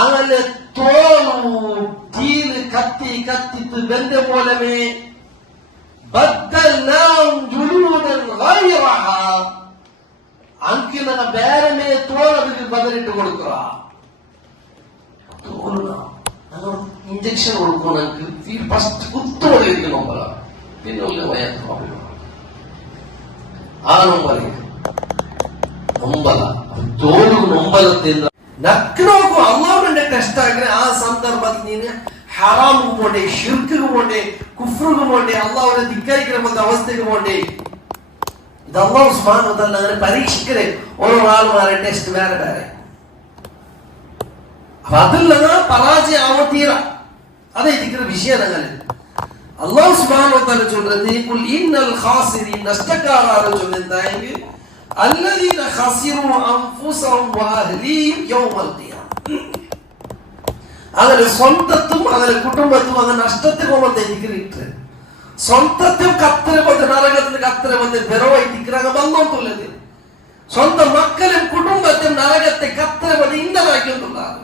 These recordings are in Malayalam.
അങ്ങനെ തോളു തീര് കത്തി കത്തിത്ത് ബന്ധ പോലമേ ಅಂಕಿ ನನ್ನ ಬೇರೆ ಮೇ ತೋಳದಿಗೆ ಬದಲಿಟ್ಟು ಕೊಡುಕ್ರ ಇಂಜೆಕ್ಷನ್ കൊടുക്കും എനിക്ക് ഫസ്റ്റ് കുത്തോടിയിരിക്കും നോമ്പല പിന്നെ ഉള്ള വയത്ത് ആ നൊമ്പല തോಳು നൊമ്പലത്തിൽ നക്ക് നോക്കും അള്ളാഹുവിന്റെ ടെസ്റ്റ് ആഗ്രഹ ആ സന്ദർഭത്തിൽ നീന് ഹറാമുക്ക് പോണ്ടേ ഷിർക്കിക്ക് പോണ്ടേ കുഫ്റുക്ക് പോണ്ടേ അള്ളാഹുവിനെ ധിക്കരിക്കുന്ന പോലത്തെ അവസ്ഥയ്ക്ക് പോണ്ടേ ഇത് അള്ളാഹു സുബ്ഹാനഹു വ തആല അങ്ങനെ പരീക്ഷിക്കലേ ഓരോ ആൾമാരെ ടെസ്റ്റ് വേറെ വേറെ അപ്പൊ അതിൽ പരാജയം ആവോ തീര അതെ ഇരിക്കുന്ന വിഷയം അങ്ങനെ അള്ളാഹു സുബ്ഹാനഹു വ തആല ചൊല്ലുന്നത് ഖുൽ ഇന്നൽ ഖാസിരീൻ നഷ്ടക്കാരാണ് ചൊല്ലുന്നതായെങ്കിൽ അല്ലദീന ഖസിറു അൻഫുസഹും വഅഹ്ലീഹിം യൗമൽ ഖിയാമ അങ്ങനെ സ്വന്തത്തും അങ്ങനെ കുടുംബത്തും അങ്ങനെ നഷ്ടത്തെ പോകുമ്പോൾ എനിക്കിട്ട് സ്വന്തത്തും കത്തര ಬಂದು നരകത്തിൽ കത്തര ಬಂದು ಬೆರವಾയി ತಿಕ್ಕರಾಗ ಬಂದಂತುള്ളത് സ്വന്തം മക്കളും കുടുംബത്തും നരകത്തെ കത്തര ಬಂದು ഇന്നലാക്കിയിട്ടുള്ളതാണ്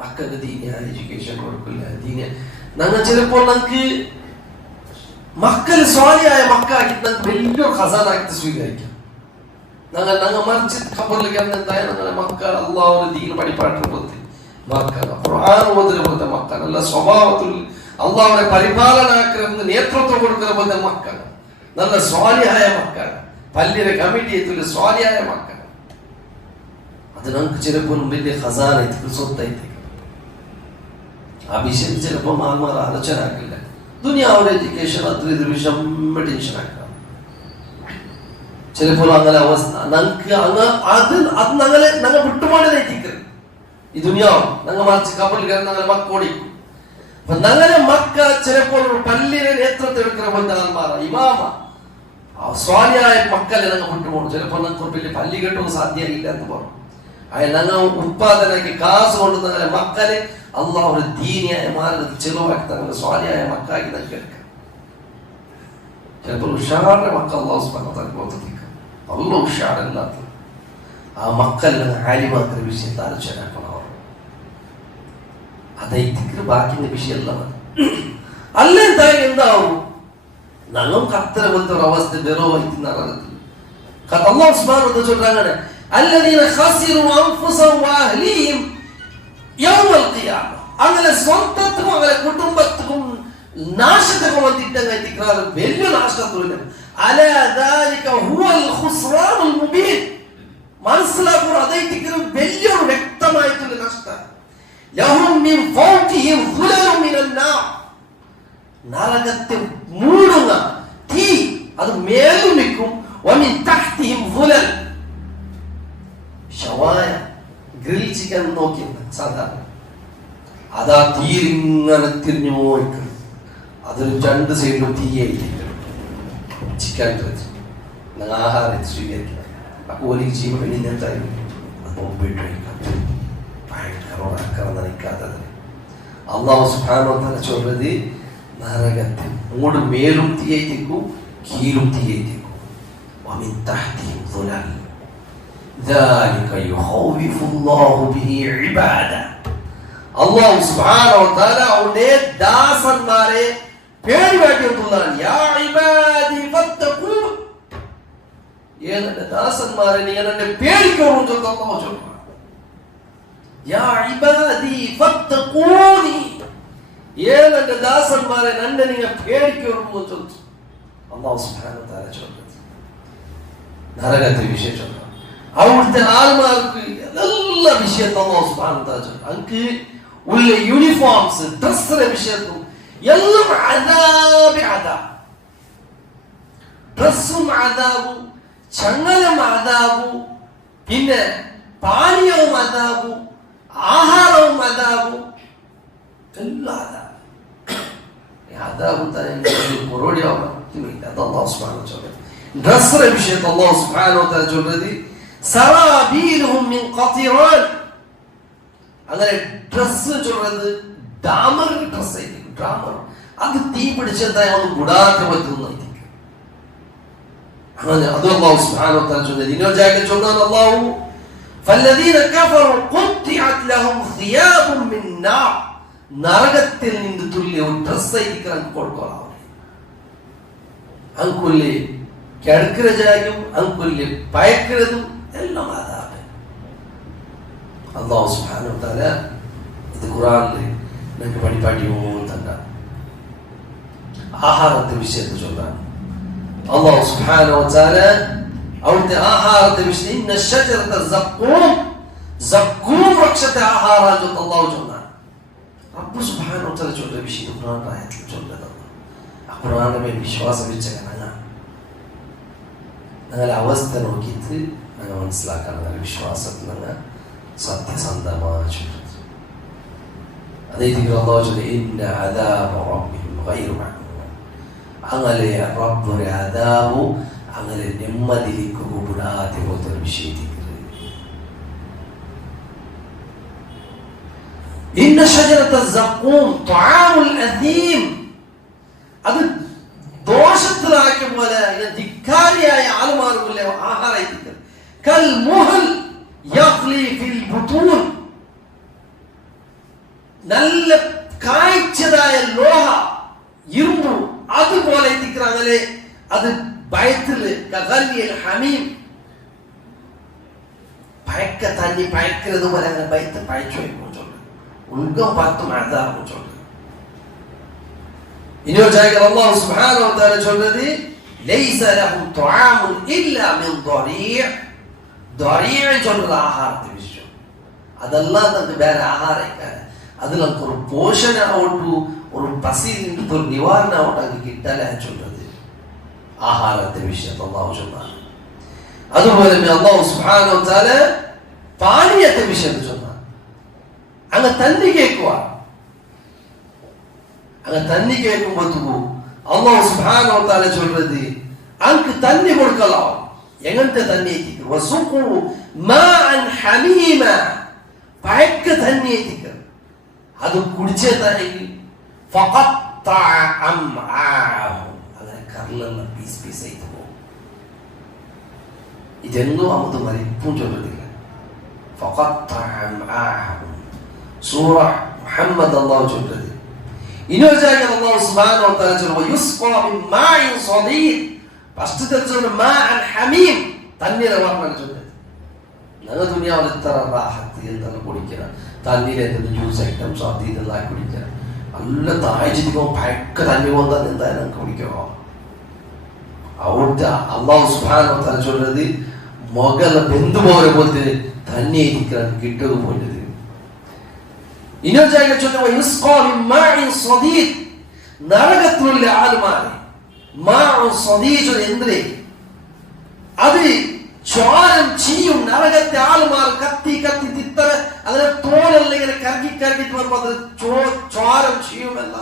മക്കൾക്ക് ദീനിയായ എഡ്യൂക്കേഷൻ കൊടുക്കില്ല ദീനിയ ഞങ്ങൾ ചിലപ്പോൾ നമുക്ക് മക്കൾ സ്വാലിയായ മക്കളാക്കി നമുക്ക് വലിയൊരു ഖസാനാക്കി സ്വീകരിക്കാം ഞങ്ങൾ മറിച്ച് ഖബറിലേക്ക് എന്തായാലും ഞങ്ങളുടെ മക്കൾ അള്ളാഹുവിന്റെ ദീൻ പഠിപ്പാട്ടിനെ പോലത്തെ മക്കൾ ഖുർആൻ ഓതുന്ന പോലത്തെ മക്കൾ നല്ല സ്വഭാവത്തിൽ അള്ളാഹുവിനെ പരിപാലനാക്കുന്ന നേതൃത്വം കൊടുക്കുന്ന പോലത്തെ മക്കൾ നല്ല സ്വാലിയായ മക്കൾ പള്ളിയുടെ കമ്മിറ്റിയത്തിൽ സ്വാലിയായ മക്കൾ അത് നമുക്ക് ചിലപ്പോൾ വലിയ ഖസാനായിട്ട് സ്വത്തായിട്ട് ആ വിഷയം ചിലപ്പോൾ മാന്മാർ ആലോചന ആക്കില്ല ദുനിയാവുടെ എഡ്യൂക്കേഷൻ അത്ര ഇത് വിഷം ടെൻഷൻ ആക്കാം ചിലപ്പോൾ അങ്ങനെ അവസ്ഥ ഞങ്ങൾക്ക് അത് ഞങ്ങളെ ഞങ്ങൾ വിട്ടുപാട് നയിക്കരുത് ഈ ദുനിയാവും ഞങ്ങൾ മറിച്ച് കപ്പൽ കയറി ഞങ്ങളെ മക്കോടിക്കും അപ്പൊ ഞങ്ങളെ മക്ക ചിലപ്പോൾ പള്ളിയുടെ നേതൃത്വം എടുക്കുന്ന ബന്ധമാറ ഇമാമ സ്വാലിയായ മക്കളെ ഞങ്ങൾ വിട്ടുപോകും ചിലപ്പോൾ ഞങ്ങൾക്ക് വലിയ പള്ളി കെട്ടൊന്നും സാധ്യമില്ല എന്ന് പറഞ്ഞു അത് ഞങ്ങൾ ഉത്പാദനക്ക് കാശ് കൊണ്ട് ഞങ്ങളെ മക്കളെ അള്ളാഹുവിന്റെ ദീനിയായ മാർഗത്തിൽ ചെലവാക്കി തങ്ങളുടെ സ്വാലിയായ മക്കാക്കി നൽകിയെടുക്കാം ചിലപ്പോൾ ഉഷാറിന്റെ മക്കൾ അള്ളാഹു സുബ്ഹാനഹു വ തആല പ്രവർത്തിക്കും അള്ള ഉഷാറല്ലാത്ത ആ മക്കളെ ആലിമാക്കുന്ന വിഷയത്തെ ആലോചനാക്കണം അവർ അതൈത്തിക്ക് ബാക്കിന്റെ വിഷയമല്ല അല്ല എന്തായാലും എന്താവും ഞങ്ങളും കത്തര പോലത്തെ ഒരു അവസ്ഥ വെറുവായിട്ട് നരകത്തിൽ അള്ളാഹു സുബ്ഹാനഹു വ തആല ചൊല്ലുകയാണ് അല്ലദീന ഖസിറു അൻഫുസഹും വഅഹ്ലീഹിം യൗമൽ ഖിയാമ അങ്ങനെ സ്വന്തത്തിനും അങ്ങനെ കുടുംബത്തിനും നാശത്തിനും വന്നിട്ട് വലിയ നാശത്തില്ല അലാ ദാലിക ഹുവൽ ഖുസ്റാനുൽ മുബീൻ മനസ്സിലാക്കുക അതൈതിക്ക് വലിയൊരു വ്യക്തമായിട്ടുള്ള നഷ്ടം ലഹും മിൻ ഫൗഖിഹിം ഖുലലും മിനൻ നാർ നരകത്തെ മൂടുന്ന തീ അത് മേലും നിൽക്കും വമിൻ തഹ്തിഹിം ഖുലൽ ഷവായ ഗ്രിൽ ചിക്കൻ നോക്കി സാധാരണ അതാ തീരിങ്ങനെ തിരിഞ്ഞു പോയിക്കും അതിന് രണ്ട് സൈഡിലും തീയായിരിക്കും ചിക്കൻ ആഹാരം സ്വീകരിക്കണം അപ്പൊ ഒരു ജീവൻ എന്തായാലും ഭയങ്കര നനയ്ക്കാത്തത് അള്ളാഹു സുബ്ഹാനഹു വ തആല ചൊല്ലുന്നത് നരകത്തിൽ മൂട് മേലും തീയായിരിക്കും കീഴും തീയായിരിക്കും വമിൻ തഹ്തിഹിം ഖുലൽ ذلك يخوف الله به عباده അല്ലാഹു സുബ്ഹാനഹു വ തആല അവന്റെ ദാസന്മാരെ പേടിപ്പെടുത്തുന്നതാണ് യാ ഇബാദി ഫത്തഖൂൻ എന്റെ ദാസന്മാരെ നിങ്ങൾ എന്നെ പേടിക്കണം എന്ന് അല്ലാഹു ചൊല്ലുന്നു യാ ഇബാദി ഫത്തഖൂനി എന്റെ ദാസന്മാരെ എന്നെ നിങ്ങൾ പേടിക്കണം എന്ന് ചൊല്ലുന്നു അല്ലാഹു സുബ്ഹാനഹു വ തആല ചൊല്ലുന്നു നരകത്തെ വിശേഷം അവിടുത്തെ ആൾമാർക്ക് എല്ലാ വിഷയത്തും അല്ലാഹു സുബ്ഹാനഹു വ തആല അങ്ക് ഉള്ള യൂണിഫോംസ് ഡ്രസ്സിന്റെ വിഷയത്തും എല്ലാം അദാബ് അദാബ് ഡ്രസ്സും അദാബും ചങ്ങലും അദാബും പിന്നെ പാനീയവും അദാബും ആഹാരവും അദാബും എല്ലാം അദാബും തന്നെ മറുപടിയാവണം അത് അല്ലാഹു സുബ്ഹാനഹു വ തആല ഡ്രസ്സിന്റെ വിഷയത്തിൽ അല്ലാഹു സുബ്ഹാനഹു വ തആല ചൊല്ലുന്നത് സറാബീലുഹും മിൻ ഖതിറാൻ അങ്ങനെ ഡ്രസ് ചൊല്ലുന്നത് ഡാമർ ഡ്രസ് ആയിരിക്കും ഡാമർ അത് തീ പിടിച്ചെന്തായ ഒന്ന് ഗുഡാക്കാൻ പറ്റുന്നതായിരിക്കും അങ്ങനെ അത് അല്ലാഹു സുബ്ഹാനഹു വ തആല ചൊല്ലുന്നു. ഇന്നോ ജായക ചൊല്ലുന്നു അല്ലാഹു ഫല്ലദീന കഫറു ഖുത്തിഅത് ലഹും സിയാബും മിൻ നാർ, നരകത്തിൽ നിന്ന് തുല്യ ഒരു ഡ്രസ് ആയിരിക്കണം കൊടുക്കണം. ಅಂಕುಲ್ಲಿ ಕೆಡಕಿರ ಜಾಗಂ ಅಂಕುಲ್ಲಿ ಪಯಕಿರದು ಎಲ್ಲ ಮಾತಾಡ ಅಲ್ಲಾಹ್ ಸುಬ್ಹಾನಹು ವ ತആല ഇത് ഖുർആനിൽ നമുക്ക് പഠിപ്പാട്ടി പോകുന്നുണ്ട്. ആഹാരത്തെ വിഷയത്തിൽ ചൊല്ലാണ് അല്ലാഹു സുബ്ഹാനഹു വ തആല അവിടുത്തെ ആഹാരത്തെ വിഷയം ഇന്ന ശജറത സഖൂം വൃക്ഷത്തെ ആഹാരം അല്ലാഹു ചൊല്ലാണ്. റബ്ബ് സുബ്ഹാനഹു വ തആല ചൊല്ലുന്ന വിഷയം ഖുർആനിൽ ആയത്തിൽ ചൊല്ലുന്നത്. ഖുർആനിൽ വിശ്വാസം വെച്ച ഞങ്ങളുടെ അവസ്ഥ നോക്കിയിട്ട് ഞങ്ങൾ മനസ്സിലാക്കാൻ ഞങ്ങളുടെ വിശ്വാസത്തിൽ ഞങ്ങൾ സത്യസന്ധമായി ചൊല്ലുന്നത്. അതേ അങ്ങനെ റബ്ബൊരു അദാബു അങ്ങനെ നെമ്മതിലേക്ക് കൂടാതെ പോലത്തെ വിഷയിക്കുന്നത്. ഇന്ന ശജറത സഖൂം തുആമുൽ അദീം, അത് ദോഷത്തിലാക്കിയ പോലെ ധിക്കാരിയായ ആളുമാരുമില്ല ആഹാരം കൽ മുഹൽ യഗ്ലി ഫിൽ ബുതൂൻ, നല്ല കായ്ച്ചതായ ലോഹ ഇരുമ്പു അതുപോലെ എത്തിക്கிறாங்களே അത് பயத்துல ககல்லில் ஹமீம் பயக்க தண்ணி பயக்கிறது போல அந்த பயத்தை பயச்சு வைக்கும் சொல்ற உன்கம் பார்த்து மாதாவும் சொல்ற. இன்னொரு ஜாயகர் அல்லாஹ் சுப்ஹானஹு வ தஆலா சொல்றது லைஸ லஹும் துஆமுன் இல்லா மின் தரீஅ், தரீஅ் சொல்ற ஆகாரத்தை விஷயம் அதெல்லாம் நமக்கு வேற ஆகாரம் இருக்காது. அதுல ஒரு போஷண ஆவட்டு ஒரு பசி ஒரு நிவாரண ஆவட்டு கிட்டல சொல்றது ஆகாரத்தை விஷயத்தை அல்லாஹ் சொன்னார். അതുപോലെ അല്ലാഹു സുബ്ഹാനഹു വ തആല പാനീയത്തെ വിഷയത്തിൽ சொன்னார். அங்க தண்ணி கேக்குவா, அங்க தண்ணி கேட்கும்போது அல்லாஹ் சுப்ஹானஹு வ தஆலா சொல்றது அங்க தண்ணி கொடுக்கலாம். எங்கன்ட்ட தண்ணி ஏத்திக்கு வசுகு மாஅன் ஹமீமா, பயக்க தண்ணி ஏத்திக்கு அது குடிச்சே தண்ணி ஃபகத்தா அம்ஆஹு, அத கர்லல்ல பீஸ் பீஸ் ஆயிட்டு போகும். ഇതൊന്നും അമ്മത് മരിപ്പും ചൊല്ലുന്നില്ല. ഫഖത്തഅ അംആഹു സൂറ മുഹമ്മദ് അല്ലാഹു ചൊല്ലുന്നത്. ഇന്നൊരു ജാഗയിൽ അല്ലാഹു സുബ്ഹാനഹു വ തആല ചൊല്ലുന്നു യുസ്ഖാ മിൻ മാഇൻ സദീദ്, ഫസ്റ്റ് ചൊല്ലുന്നു മാഅൻ ഹമീം, തണ്ണീരെ വർണ്ണന ചൊല്ലുന്നത്. ഞങ്ങൾ ദുനിയാവിൽ എത്ര റാഹത്ത് എന്തെല്ലാം കുടിക്കണം, തണ്ണീരെ എന്തെങ്കിലും ജ്യൂസ് ഐറ്റംസ് അത് ഇതെല്ലാം കുടിക്കണം. നല്ല താഴ്ചിരിക്കുമ്പോൾ ഭയക്ക തണ്ണി പോകുന്നത് എന്തായാലും നമുക്ക് കുടിക്കണോ. അവിടുത്തെ അല്ലാഹു സുബ്ഹാനഹു വ തആല ചൊല്ലുന്നത് മകള ബന്ധുപോലെ പോലത്തെ തന്നെ ഇരിക്കാൻ കിട്ടുക പോലത്. ഇന്നൊരു ജാഗയിൽ ചൊല്ലുന്നു യുസ്ഖാ മിൻ മാഇൻ സദീദ്, നരകത്തിലുള്ള ആളുമാരെ മാഉ സദീദ് എന്തിനെ അത് ചോരം ചെയ്യും. നരകത്തെ ആളുമാർ കത്തി കത്തി തിത്തറ അതിനെ തോലെല്ലാം ഇങ്ങനെ കറക്കി കറക്കിട്ട് വരുമ്പോൾ അത് ചോരം ചെയ്യുമല്ല.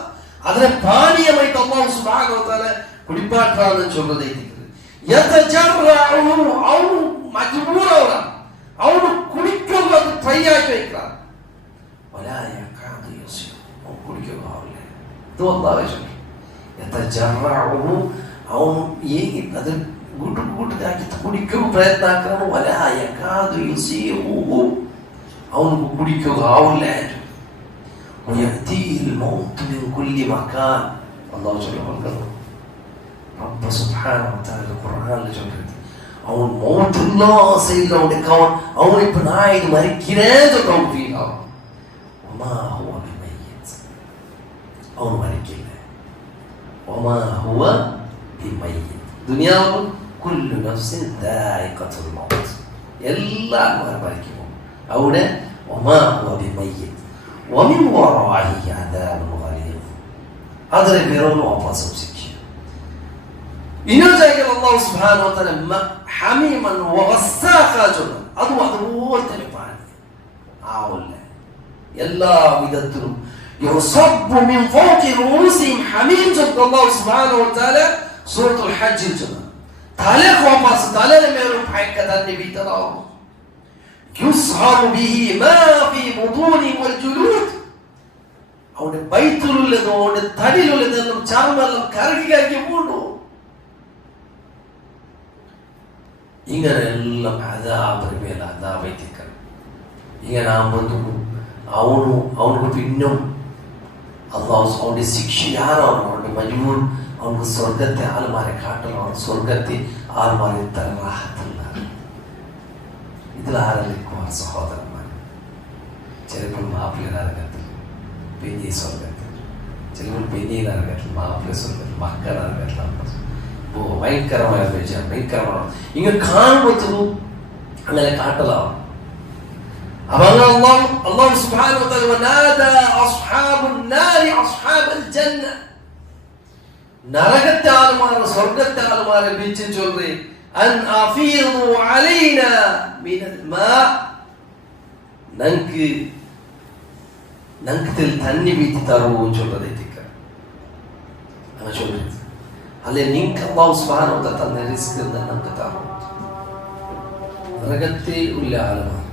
അതിനെ പാനീയമായിട്ട് അല്ലാഹു സുബ്ഹാനഹു വ തആല കുടിപ്പാട്ടാണ് ചൊല്ലുന്നത്. അവನು മജ്ബൂറവ, അവന് കുടിക്കുന്നത് ട്രൈ ആയിട്ട് വെക്കാം, കുടിക്കുക അവನು അത് കൂട്ടു കൂട്ടിലാക്കി കുടിക്കുക പ്രയത്ന അവന് കുടിക്കുക ആവില്ല. അല്ലാഹു ചൊല്ലുന്നു റബ്ബ് സുബ്ഹാനഹു വ തആല ഖുർആനിൽ ചൊല്ലുന്നത് അവൻ മൗത്തുല്ലാ സൈലൗണ്ട് അവൻ ഇപ്പോ നായി മരിക്കുന്നേന്ന് തോന്നില്ല. വമാ ഹുവ ബിമയ്യിത്, അവൻ മരിക്കില്ല. വമാ ഹുവ ബിമയ്യിത്, ദുനിയാവിൽ കുല്ലു നഫ്സിൻ ദായിഖത്തുൽ മൗത്ത്, എല്ലാവരും മരിക്കും. അവിടെ വമാ ഹുവ ബിമയ്യിത് വമിൻ വറാഇഹി അദാബുൻ ഗലീദ്, അതിനെ പേരൊന്നും വാപ്പസം ശിക്ഷ. ഇന്നൊരു ജാഗയിൽ അല്ലാഹു സുബ്ഹാനഹു വ തആല ഹമീമൻ വഗസ്സാഖ ചൊല്ലുന്നു. അതുപോലെ തന്നെ പാനി ആവില്ല എല്ലാ വിധത്തിലും. യുസബ്ബു മിൻ ഫൗഖി റൂസിഹിം ഹമീം ചൊല്ലുന്നു അല്ലാഹു സുബ്ഹാനഹു വ തആല സൂറത്തുൽ ഹജ്ജിൽ ചൊല്ലുന്നു. തലയുടെ മേലും ഭയക്ക തന്നെ വീതറാവും. യുസ്ഹറു ബിഹി മാ ഫീ ബുദൂനി വൽ ജുലൂദ്, അവന്റെ വയറ്റിലുള്ളതും അവന്റെ തടിയിലുള്ളതെല്ലാം ചർമ്മമെല്ലാം കറക്കി കറക്കി പോണ്ടു. ഇങ്ങനെയെല്ലാം അദാബിന് മേൽ അദാബെത്തിക്കണം. ഇങ്ങനെ ആകുമ്പോഴത്തേക്കും അവനക്ക് പിന്നും അള്ളാഹു അവന്റെ ശിക്ഷ ആരാണ് അവന്റെ മജൂർ അവർക്ക് സ്വർഗത്തെ ആൾമാരെ കാട്ടലാണ്, സ്വർഗത്തെ ആൾമാരെ തരാഹത്തുള്ള. ഇതിലാരലിക്കുവാൻ സഹോദരന്മാർ ചിലപ്പോൾ മാപ്പിളരകത്തിൽ പെഞ്ഞി സ്വർഗത്തിൽ, ചിലപ്പോൾ പെഞ്ഞിയിലരകത്തിൽ മാപ്പിള സ്വർഗത്തിൽ, മക്കളരകത്തിൽ. ഭയങ്കരമായ വിജയം, ഭയങ്കരമാണ്. ഇങ്ങനെ കാണുമ്പോഴത്തേക്കും അങ്ങനെ കാട്ടലാണ്. അല്ലാഹു സുബ്ഹാനഹു വ തആല വനാദാ അസ്ഹാബുൻ നാരി അസ്ഹാബൽ ജന്ന, നരകത്തെ ആൾമാർ സ്വർഗ്ഗത്തെ ആൾമാരെ വിളിച്ചു ചൊല്ലി അൻ അഫീദു അലൈനാ മിനൽ മാ, നമുക്ക് തന്നി വീട്ടി തരുവോ ചൊല്ലതെത്തിക്ക അങ്ങനെ ചൊല്ലരുത്. അല്ലെ നിങ്ങൾക്ക് അല്ലാഹു സുബ്ഹാനഹു വ തആല തന്ന റിസ്ക് നമുക്ക് തരും. നരകത്തെ ഉള്ള ആൾമാർ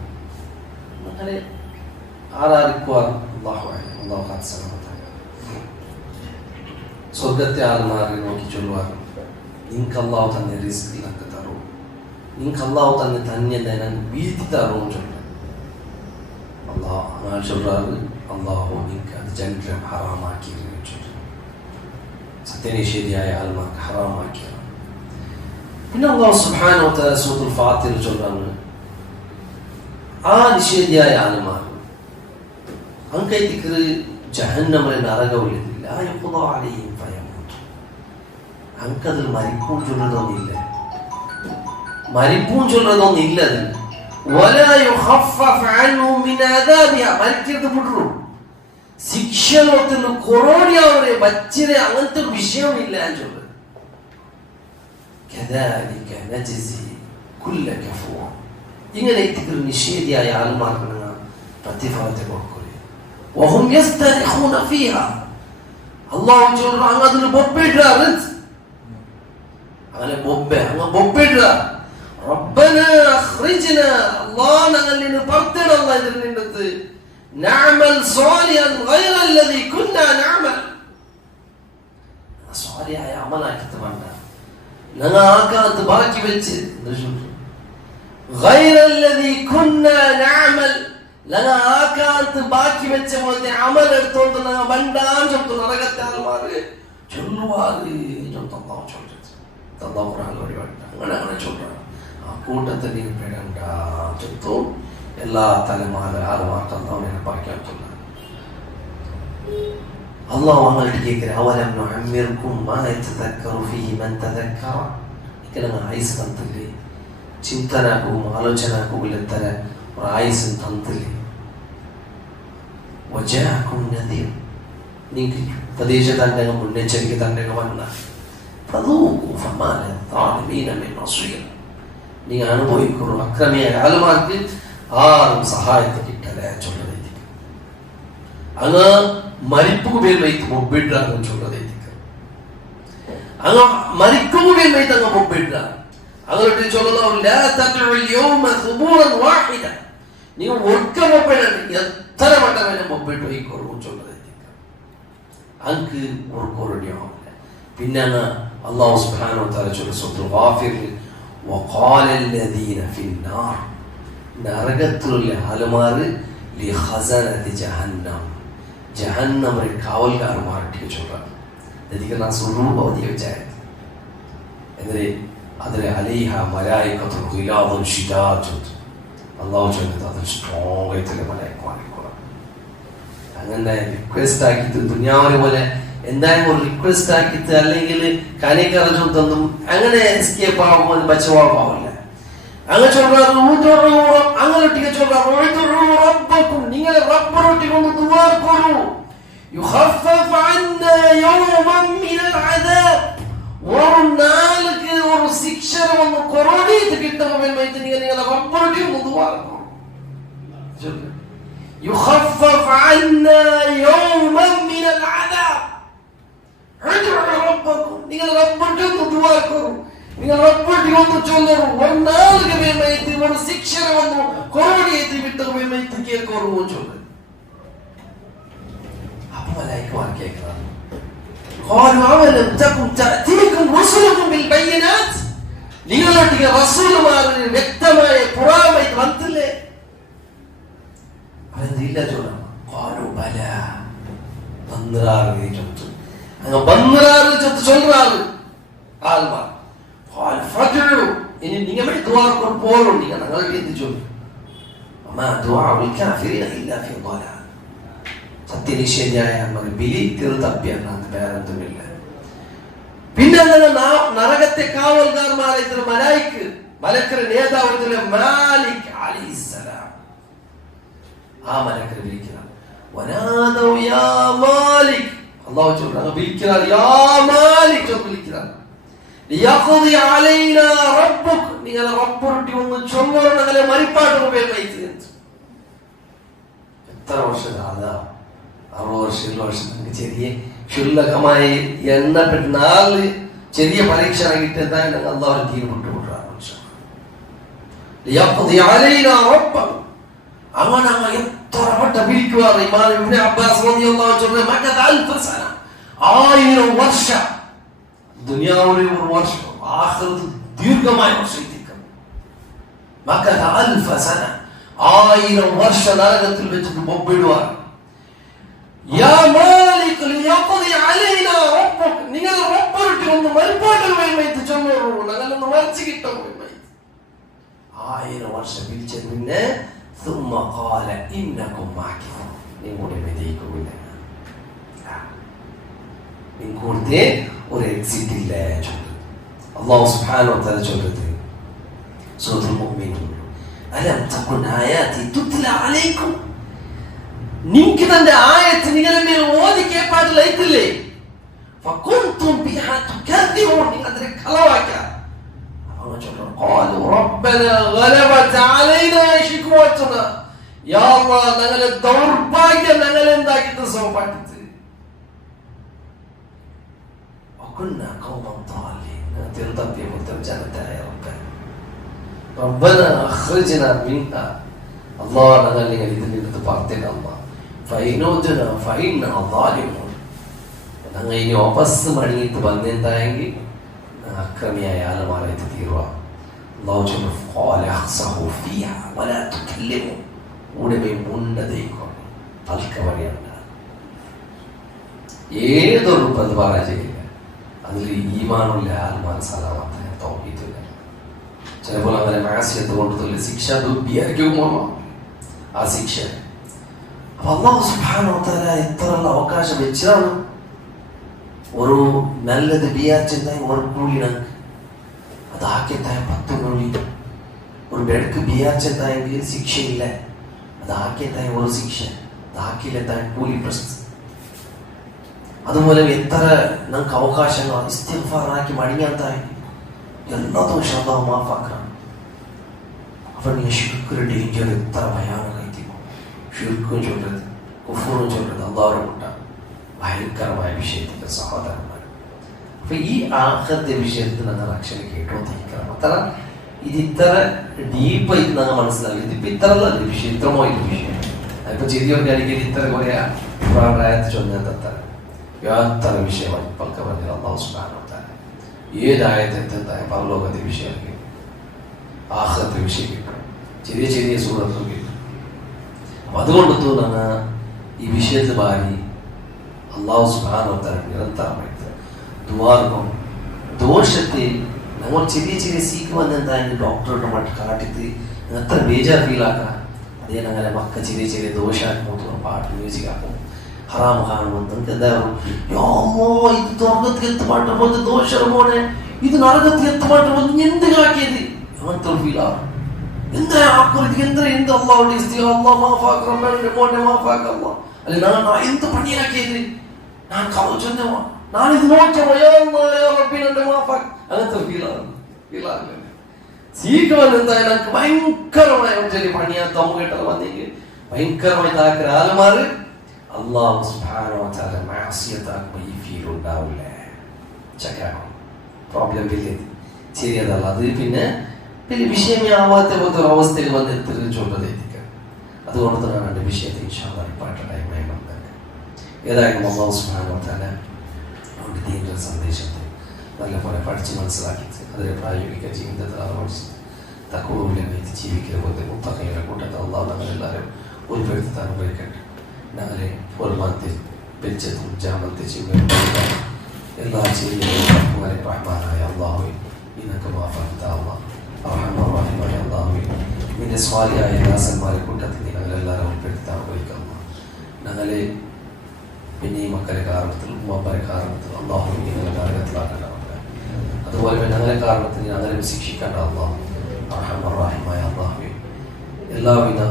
അങ്ങനെ ആരാധിക്കുവാൻ അല്ലാഹു സ്വർഗത്തെ ആൾമാരെ നോക്കി ചൊല്ലുവാൻ നിങ്ങൾക്ക് അല്ലാഹു തന്നെ റിസ്ക് നമുക്ക് തരും, നിങ്ങൾക്ക് അല്ലാഹു തന്നെ തന്നെ വീഴ്ത്തി തരും ചൊല്ല. അല്ലാഹു ചൊല്ലാറ് അല്ലാഹു നിങ്ങൾക്ക് അത് ജന്നം ഹറാമാക്കി ചൊല്ല. സത്യനിഷേധിയായ ആൾമാർക്ക് ഹറാമാക്കിയാണ്. പിന്നെ അല്ലാഹു സുബ്ഹാനഹു വ തആല സൂറത്തുൽ ഫാത്തിഹയിൽ ചൊല്ലാണ് ആ നിഷേധിയായ ആൾമാർ അങ്കൈത്തിക്ക് ജഹന്നമിലെ നരകമില്ല, അങ്കതിൽ മരിപ്പൂൺ ചൊല്ലുന്നതൊന്നില്ല, മരിപ്പൂൺ ചൊല്ലുന്നതൊന്നില്ല. മരിക്കരുത് വിടൂ, ശിക്ഷണത്തിൽ കൊറോണിയാവരെ ബച്ചിനെ അങ്ങനത്തെ ഒരു വിഷയമില്ല ചൊല്ല്. ഇങ്ങനെ നിഷേധിയായ ആൾമാർക്ക് പ്രതിഫലത്തെ കൊടുക്കുക. അള്ളാഹു ചൊല്ലുന്നു അങ്ങ് ബൊബ്ബിടുക, അങ്ങനെ ബൊബ്ബിടുക. റബ്ബനാ അഖ്രിജ്നാ, അല്ലാഹ് ഞങ്ങൾ നിന്നെ പുറത്തിടണം ഇതിൽ നിന്നിട്ട്. നഅമൽ സ്വാലിഹൻ ഗൈറല്ലദീ കുന്നാ നഅമൽ, സ്വാലിഹായ അമലാക്കി തവണ്ട ഞങ്ങൾ ആകാത്ത് ബാക്കി വെച്ച് ഗൈറല്ലദീ കുന്നാ നഅമൽ, ഞങ്ങൾ ആകാത്ത് ബാക്കി വെച്ച പോലത്തെ അമൽ എടുത്തോണ്ട് ഞങ്ങൾ വണ്ടാൻ ചൊല്ലുന്നു. നരകത്തെ ആൾമാര് ചൊല്ലുവാറ് അങ്ങനെ ചൊല്ലുക. ആ കൂട്ടത്തിൽ നീ പെടണ്ട ചൊത്തു. എല്ലാ തലമാല ആൾമാർക്ക് അള്ളാഹുവിനെ പാക്കാൻ ചൊല്ല. അള്ളാഹു അങ്ങോട്ട് കേൾക്കുക, അവലം നുഅമ്മിർകും മാ യതദക്കറു ഫീഹി മൻ തദക്കറ. ഇക്കലങ്ങ ആയുസ് തന്നില്ലേ, ചിന്തനാക്കും ആലോചനാക്കും ഇല്ലത്തര ഒരു ആയുസ് തന്നില്ലേ. വജാഅകും നദീർ, നിങ്ങൾക്ക് ഉപദേശ തന്റെ മുന്നേച്ചരിക്ക തന്റെ വന്ന നീ അനുഭവിക്കുന്നു. അക്രമിയായ ആളുമാർക്ക് ആരും സഹായത്തെ കിട്ടല ചൊല്ലതേക്ക്. അങ്ങ് മരിപ്പുക പേര് വൈത്ത് മുമ്പിട്ടാകും ചൊല്ലതേക്ക്. അങ്ങ് മരിക്കുക പേര് വൈത്ത് അങ്ങ് മുമ്പിട്ട അങ്ങോട്ട് ചൊല്ലുന്ന നിങ്ങൾ ഒക്ക മുമ്പിടണ്ട് എത്ര വട്ടം വേണം മുമ്പിട്ട് വൈക്കോറും ചൊല്ലതേക്ക്. അങ്ങ് ഉറക്കോറടിയാവും. പിന്നെ അല്ലാഹു സുബ്ഹാനഹു വ തആല സൂറത്തുൽ ഗാഫിറിൽ വഖാല അല്ലദീന ഫിന്നാർ, നരകത്തിലുള്ള ആളുമാർ ലി ഖസനതി ജഹന്നം, ജഹന്നമിലെ കാവൽക്കാരന്മാർക്ക് ചൊല്ലാണ്. ഇതിക്ക് സ്വരൂപം അവതരിച്ചായത് എന്നിട്ട് അതിലെ അലൈഹ മലായികത്തുൻ ഗിലാദുൻ ശിദാദുൻ, അല്ലാഹു ചൊല്ലുന്നത് അത് സ്ട്രോങ് ആയിട്ടുള്ള മലായികമായിരിക്കും. അങ്ങനെ റിക്വസ്റ്റ് ആക്കിയിട്ട് ദുനിയാവിനെ പോലെ എന്തായാലും ഒരു റിക്വസ്റ്റ് ആക്കിയിട്ട് അല്ലെങ്കിൽ കനികറച്ചും തന്നും അങ്ങനെ എസ്കേപ്പ് ആകുമ്പോൾ ബച്ചവാളില്ല. അങ്ങനെ ചൊല്ലുക, അങ്ങനൊട്ടിക്ക് ചൊല്ലുക, നിങ്ങളെ റബ്ബറൊട്ടി കൊണ്ട് ദുആ ചെയ്യൂ. യുഖഫഫ് അന്നാ യൗമൻ മിനൽ അദാബ്, ഒരു നാൾക്ക് ഒരു ശിക്ഷ ഒന്ന് കൊറോണയിട്ട് കിട്ടുമ്പോൾ നിങ്ങളെ റബ്ബറൊട്ടി കൊണ്ട് ദുആ ചെയ്യൂ. യുഖഫഫ് അന്നാ യൗമൻ മിനൽ അദാബ്, നിങ്ങൾ റബ്ബിന്റെ ഒന്ന് ദുആ ചെയ്യൂ, നിങ്ങൾ റബ്ബിന്റെ ഒന്ന് ചൊല്ലൂ. ഒരു നാൾക്ക് വേണ്ടി ഒരു ശിക്ഷ വന്നു കൊറോണയിട്ട് വിട്ടുകൊണ്ട് കേൾക്കൂ ചൊല്ലു. അപ്പൊ മലായികമാർ കേൾക്കണം, قالوا أولم تكن تأتيكم رسلكم بالبينات, നിങ്ങളൊട്ടിಗೆ റസൂലുമാർ വ്യക്തമായ ഖുർആനായിട്ട് വന്നില്ലേ? അതെന്തില്ല ചോദിക്കണം. قالوا بلى ബന്നറാറ് ചൊത്ത് അങ്ങ് ബന്നറാറ് ചൊത്ത് ചൊല്ലുറാറ് ആൽമാ قال فجعوا ഇനി നിങ്ങൾ ദുആ പോലും നിങ്ങൾ എന്ത് ചൊല്ലു? وما دعاء الكافرين الا في ضلال. സത്യനിഷേധിയായ ബലി തീർത്തപ്പ്യാണ് വേറൊന്നുമില്ല. പിന്നെ നരകത്തെ കാവൽക്കാരന്മാരായിട്ടുള്ള മലക്കരുടെ നേതാവ് മാലിക് അലൈഹിസ്സലാം. ആ മലക്കരെ വിളിക്കണം. വനാദൗ യാ മാലിക്, അല്ലാഹു ചൊല്ലുന്നു വിളിക്കണം. യാ മാലിക് വിളിക്കണം. ലിയഖ്ദി അലൈനാ റബ്ബുക്, നിങ്ങളുടെ റബ്ബുട്ടി ഒന്ന് ചൊല്ലണം. ഞങ്ങളെ മരിപ്പാട്ട് ഉപയോഗിച്ച് എത്ര വർഷം? അതാ 60 വർഷം 70 വർഷം. ചെറിയ ക്ഷുല്ലകമായി എണ്ണപ്പെട്ട് 4 ചെറിയ പരീക്ഷ കിട്ടിയതാ ഞങ്ങൾ അല്ലാഹു ദീൻ വിട്ടുകൊടുക്കണം. ലിയഖ്ദി അലൈനാ റബ്ബുക്, അങ്ങനെ എത്ര വട്ടം വിളിക്കുവാറ്. ഇമാം ഇബ്നു അബ്ബാസ് റളിയല്ലാഹു അൻഹു മക്കത 1000 സന, 1000 വർഷം. ദുനിയാവിലെ ഒരു വർഷം, ആഖിറത്ത് ദീർഘമായ വർഷത്തേക്ക്. മക്കത 1000 സന, 1000 വർഷം നരകത്തിൽ വെച്ചിട്ട് ബൊബ്ബിടുവാർ. യാ മാലിക് ലിയഖ്ദി അലൈനാ റബ്ബുക്, നിങ്ങൾ റബ്ബുട്ടി ഒന്ന് മരിപ്പാട്ട് വേണ്ടി ചൊല്ലൂ, ഞങ്ങളൊന്ന് മരിച്ചു കിട്ടും. 1000 വർഷം വിളിച്ച പിന്നെ ثم قال إنكم معكفون, നിങ്ങളുടെ മെതിക്കുമില്ല, നിങ്ങളുടെ ഒരു എക്സിറ്റ് ഇല്ല. അല്ലാഹു സുബ്ഹാനഹു വ തആല ചൊല്ലുന്നത് സൂറത്തുൽ മുഅ്മിനൂൻ, അലം തകുൻ ആയാതി തുത്ല അലൈക്കും, നിങ്ങൾക്ക് തന്റെ ആയത്ത് നിങ്ങളുടെ മേൽ ഓതി കേൾപ്പാടില്ലായിട്ടില്ലേ? ഫകുൻതും ബിഹാ തുകദ്ദിബൂൻ, നിങ്ങൾ അതിനെ കളവാക്കുക. قالوا ربنا غلبت علينا شقوتنا, يا الله ഞങ്ങളെ ദൗർഭാഗ്യം ഞങ്ങളെ എന്താക്കിട്ട് സോപ്പാട്ടിട്ട്. وكنا قوما ضالين, ترضى بترجمتها يا رب ربنا اخرجنا منها, الله ഞങ്ങൾ ഇതിന്റെ പാർട്ടിൽ അല്ലാഹ് فإن عدنا فإنا ظالمون, ഞങ്ങൾ ഇനി വാപസ് മടങ്ങിയിട്ട് വന്നെന്തായെങ്കിൽ അക്രമിയായ ആലമാരായിട്ട് തീരുക. അല്ലാഹു ചൊല്ലുന്നു ഖാല അഖ്സഹു ഫിഹാ വലാ തുകല്ലിമു, ഉടമേ മുണ്ടതേക്കോ തൽക്കവറിയണ്ട. ഏതൊരു പ്രതിപാരാജയില്ല അതിൽ ഈമാനുള്ള ആൽമാൻ സലാമത്തിന് തൗഹീദില്ല. ചിലപ്പോൾ അവരെ മാസിയത്ത് കൊണ്ടുള്ള ശിക്ഷ ദുഃഖിയായിരിക്കുമോ ആ ശിക്ഷ. അപ്പൊ അല്ലാഹു സുബ്ഹാനഹു വ തആല എത്ര അവകാശം വെച്ചാണ് ഒരു നല്ലത് ബിയാർച്ചെന്തായി ഒരു കൂലിനാണ് അത് ആക്കിയത്തായ 10 കൂലി. ഒരു ബെഡ്ക്ക് ബിയാർച്ചെന്തായെങ്കിൽ ശിക്ഷയില്ല, അത് ആക്കിയത്തായ ഒരു ശിക്ഷ, അത് ആക്കിയില്ലെത്തായ കൂലി പ്രശ്നം. അതുപോലെ എത്ര നമുക്ക് അവകാശങ്ങൾ ഇസ്തിഗ്ഫാറാക്കി മടങ്ങിയാത്തായി എല്ലാ ദോഷം അല്ലാഹു മാഫാക്കണം. അപ്പൊ നീ ശിർക്കിന്റെ ഡേഞ്ചർ എത്ര ഭയാനകമായിരിക്കും. ശിർക്കും ചൊല്ലരുത്, കുഫ്റും ചൊല്ലരുത്, അല്ലാഹുവിനെ കൂട്ടാം. ഭയങ്കരമായ വിഷയത്തിന്റെ സഹോദരന്മാർ. അപ്പൊ ഈ ആഖിറത്തെ വിഷയത്തിൽ ഞങ്ങൾ അക്ഷരം കേട്ടോണ്ടിരിക്കണം. അത്ര ഇത് ഇത്ര ഡീപ്പായിട്ട് ഞങ്ങൾ മനസ്സിലാക്കി. ഇതിപ്പോ ഇത്ര വിഷയം, ഇത്രമോ ഇത് വിഷയം. അതിപ്പോ ചെറിയൊക്കെ അടിക്കൽ ഇത്ര കുറെ പ്രായത്തിൽ ചൊല്ലാത്ത യാത്ര വിഷയമായി പൽക്ക പറഞ്ഞത് അല്ലാഹു സുബ്ഹാനഹു വ തആല ഏതായത്തെ പരലോകത്തെ വിഷയം കേട്ടു, ആഖിറത്തെ വിഷയം കേട്ടു, ചെറിയ ചെറിയ സൂറത്തുകൾ കേട്ടു. അപ്പൊ അതുകൊണ്ട് തോന്നുന്ന ഈ വിഷയത്തെ ബാരി അല്ലാഹു സുബ്ഹാനഹു വ തആല നിരന്തരമായിട്ട് ദുആർക്കും ദോഷത്തെ നമ്മൾ ചെറിയ ചെറിയ സീക്ക് വന്നെന്തായാലും ഡോക്ടറുടെ മട്ട് കാട്ടിട്ട് എത്ര ബേജാർ ഫീലാക്കാം. അതേ ഞങ്ങളെ മക്ക ചെറിയ ചെറിയ ദോഷാക്കും പാട്ട് മ്യൂസിക് ആക്കും. ഹറാം കാണുമ്പോൾ നിങ്ങൾക്ക് എന്തായാലും ഇത് സ്വർഗത്തിൽ എത്തുമാട്ടം പോലെ ദോഷം പോലെ, ഇത് നരകത്തിൽ എത്തുമാട്ടം പോലെ എന്ത് കാക്കിയത് അങ്ങനത്തെ ഒരു ഫീലാണ്. എന്താ ആക്കുറത് എന്ത് അള്ളാഹുടെ അള്ളാഹ് മാഫാക്ക് റബ്ബിന്റെ മോനെ മാഫാക്ക് അള്ളാഹ് അല്ലെ ഞാൻ എന്ത് പണിയാക്കിയത്, ഞാൻ കവചോ ഞാനിത് നോക്കിയ റബ്ബിനെ മാഫാക്ക്, അങ്ങനത്തെ ഫീലാണ്. സീക്കാൻ എന്തായാലും എനിക്ക് ഭയങ്കരമായ ചെറിയ പണിയാത്ത കേട്ടത് വന്നെങ്കിൽ ഭയങ്കരമായി താക്കര ആലമാറ് അല്ലാഹു സുബ്ഹാനഹു വ തആല മാസിയത്താക്കുമ്പോൾ ഈ ഫീൽ ഉണ്ടാവില്ലേ. ചെക്കാക്കും പ്രോബ്ലം വലിയ ശരിയതല്ല. അത് പിന്നെ വലിയ വിഷയമേ ആവാത്ത പോലത്തെ ഒരു അവസ്ഥയിൽ വന്ന് തെളിച്ചുകൊണ്ടതായിരിക്കാം. അതുകൊണ്ട് തന്നെയാണ് എൻ്റെ വിഷയത്തെ ഇൻഷാ അല്ലാഹ് പാട്ട ടൈമായി വന്നത്. ഏതായാലും അല്ലാഹു സുബ്ഹാനഹു വ തആല അവരുടെ ദീനിന്റെ സന്ദേശത്തെ നല്ലപോലെ പഠിച്ച് മനസ്സിലാക്കിയിട്ട് അതിനെ പ്രായോഗിക ജീവിതത്തിൽ അളവടിച്ച് തക്കവയിലേക്ക് ജീവിക്കുന്ന പോലെ മുത്തഖയുടെ കൂട്ടത്തിൽ അള്ളാഹു ഞങ്ങളെല്ലാവരും ഉൾപ്പെടുത്തി അനുഭവിക്കട്ടെ. ഞങ്ങളെ പൂർണ്ണത്തെ വെച്ചതും ജാമത്തെ ചെയ്യുന്ന എല്ലാ ചെയ്യുന്നതും റഹ്മാനായ അള്ളാഹുവെ നിനക്ക് മാഫാക്കിയ റഹ്മാനായ അള്ളാഹുവെ നിന്റെ സ്വാലിയായ ദാസന്മാരെ കൂട്ടത്തിൽ ഞങ്ങളെല്ലാവരും ഉൾപ്പെടുത്തി അനുഭവിക്കുന്നു. ഞങ്ങളെ പിന്നെ ഈ മക്കളെ കാരണത്തിൽ ഉമ്മമാരെ കാരണത്തിൽ അള്ളാഹു ഞങ്ങളെ കാരണത്തിലാക്കേണ്ട മക്കളെ, അതുപോലെ ഞങ്ങളെ കാരണത്തിൽ ഞങ്ങളെ ശിക്ഷിക്കേണ്ട അള്ളാഹു റഹ്മായ അള്ളാഹുവെ എല്ലാവിധ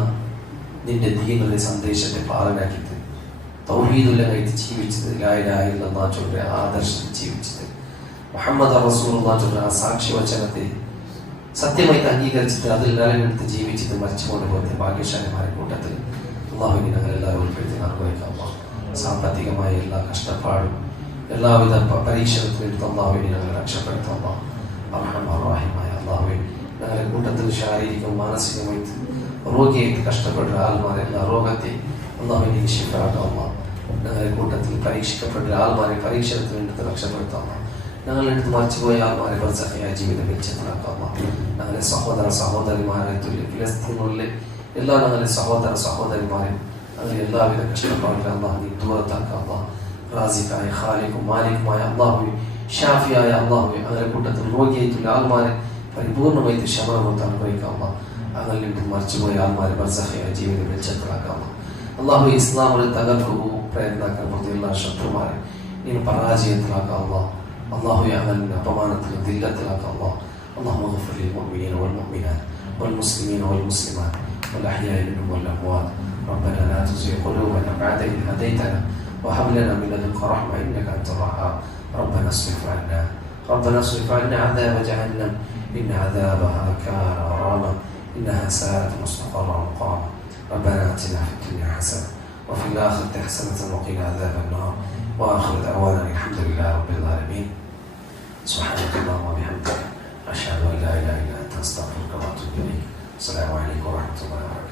നിന്റെ ദീനിന്റെ സന്ദേശത്തെ പാലനാക്കിയിട്ട് തൗഹീദുല്ലഹി ജീവിച്ചത്, ലാ ഇലാഹ ഇല്ലല്ലാഹ് ചൊല്ലിയ ആദർശത്തിൽ ജീവിച്ചത്, മുഹമ്മദ് റസൂലുള്ളാഹി ചൊല്ലിയ ആ സാക്ഷ്യവചനത്തെ സത്യമായി അംഗീകരിച്ചിട്ട് അതിൽ നിലനിർത്തി ജീവിച്ചത് മരിച്ചുകൊണ്ട് പോലത്തെ ഭാഗ്യശാലിമാരെ കൂട്ടത്തിൽ അള്ളാഹുവിനെ ഞങ്ങളെല്ലാവരും ഉൾപ്പെടുത്തി അനുഭവിക്കാം. സാമ്പത്തികമായ എല്ലാ കഷ്ടപ്പാടും എല്ലാവിധ പരീക്ഷണത്തിലെടുത്ത് അള്ളാഹുവിനെ ഞങ്ങൾ രക്ഷപ്പെടുത്താം. റഹ്മാനായ അള്ളാഹുവെ ഞങ്ങളുടെ കൂട്ടത്തിൽ ശാരീരികവും മാനസികമായിട്ട് രോഗിയായിട്ട് കഷ്ടപ്പെട്ട ആൾമാരെ എല്ലാ രോഗത്തെ അള്ളാഹുവിനെ ശിഫാക്കാം. ഞങ്ങളുടെ കൂട്ടത്തിൽ പരീക്ഷിക്കപ്പെട്ട ആൾമാരെ പരീക്ഷണത്തിൽ എടുത്ത് രക്ഷപ്പെടുത്താം. ഞങ്ങളെടുത്ത് മറിച്ചുപോയ ആൾമാരെ ബർസഖിയായ ജീവിതം വെളിച്ചത്തിലാക്കാം. ഞങ്ങളെ സഹോദരന്മാരെ തുല്യ ഫിലിസ്തീനിലെ എല്ലാ ഞങ്ങളുടെ സഹോദരന്മാരും അങ്ങനെ എല്ലാവിധ കഷ്ടപ്പാടിലും അള്ളാഹു നീ ദൂരത്താക്കാം. റാസിഖായ ഖാലിഖും മാലിക്കുമായ അള്ളാഹുവെ, ഷാഫിയായ അള്ളാഹുവെ, അങ്ങനെ കൂട്ടത്തിൽ രോഗിയായിട്ടുള്ള ആൾമാരെ പരിപൂർണമായിട്ട് ശമനം കൊടുത്ത് അനുഭവിക്കാം. അങ്ങനെ നിന്നും മറിച്ചുപോയ ആൾമാരെ ബർസഖിയായ ജീവിതം വെളിച്ചത്തിലാക്കാം. അള്ളാഹു ഇസ്ലാമിനെ തകർക്കുകയും പ്രയത്നാക്കാൻ പുറത്തെ എല്ലാ ശത്രുമാരെ നീ പരാജയത്തിലാക്കാം. അള്ളാഹു അങ്ങനെ അപമാനത്തിലും ദില്ലത്തിലാക്കാം. اللهم اغفر للمؤمنين والمؤمنات والمسلمين والمسلمات والأحياء منهم والأموات. ربنا لا تزغ قلوبنا بعد إذ هديتنا وهب لنا من لدنك رحمة إنك أنت الوهاب. ربنا اصرف عنا عذاب جهنم إن عذابها كان غراما إنها ساءت مستقرا ومقاما. ربنا آتنا في الدنيا حسنة وفي الآخرة حسنة وقنا عذاب النار. وآخر دعوانا الحمد لله رب العالمين. سبحانك اللهم وبحمدك أشهد أن لا إله إلا أنت أستغفرك وأتوب إليك. السلام عليكم ورحمة الله وبركاته.